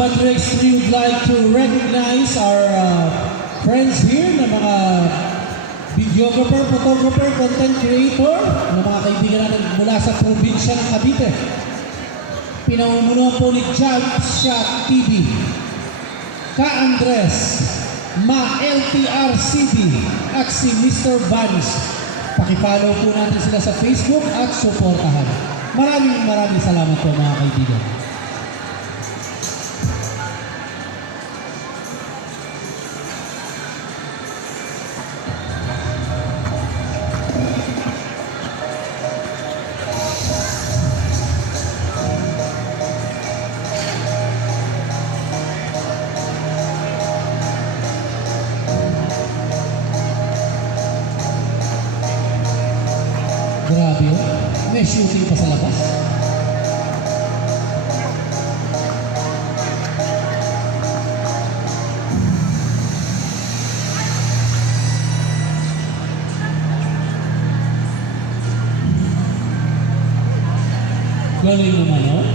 Matrix, we would like to recognize our friends here na mga videographer, photographer, content creator, na mga kaibigan natin mula sa probinsya ng Cavite. Pinamumunuan po ni Judge Shot TV, Ka Andres, Ma LTRCD, at si Mr. Vance. Pakipollow po natin sila sa Facebook at suportahan. Maraming salamat po mga kaibigan. Grabe yun. May shooting pa sa labas. Galing naman yun.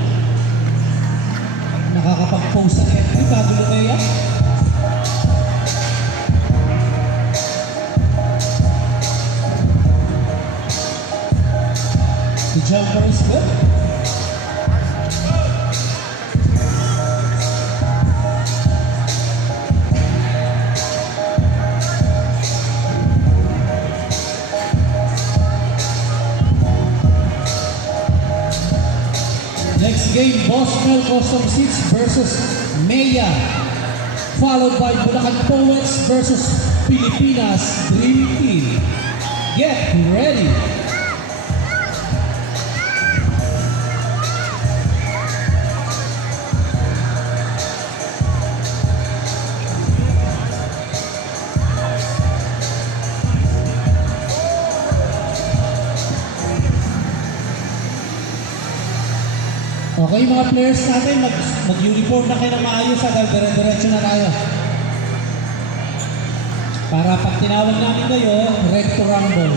Nakakapag-post sa FB, kagulo na yan. The jumper is good. Next game, Bosmel Custom Seats versus Maya, followed by Bulacan Poets versus Pilipinas Dream Team. Get ready! Okay mga players natin, mag-uniform na kayo ng maayos ha, dahil dire-diretso na tayo. Para pag tinawag namin kayo, red to rumble.